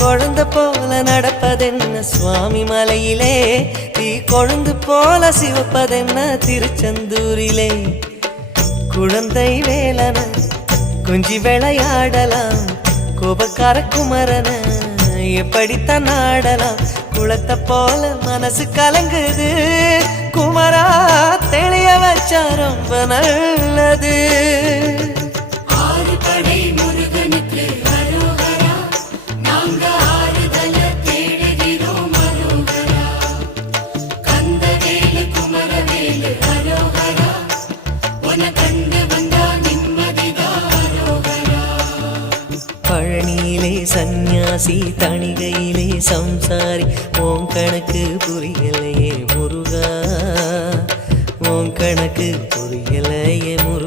குழந்தை போல நடப்பதென்ன சுவாமி மலையிலே, தீ கொழுந்து போல சிவப்பதென்ன திருச்செந்தூரிலே. குழந்தை வேலன கொஞ்சி விளையாடலாம், கோபக்கார குமரன எப்படித்தான் ஆடலாம். குளத்தை போல மனசு கலங்குது, குமரா தெளிய வச்சா ரொம்ப நல்லது. பழனியிலே சந்நியாசி, தணிகையிலே சம்சாரி, ஓம் கணக்கு புரியலையே முருகா, ஓம் கணக்கு புரியலையே முருகா.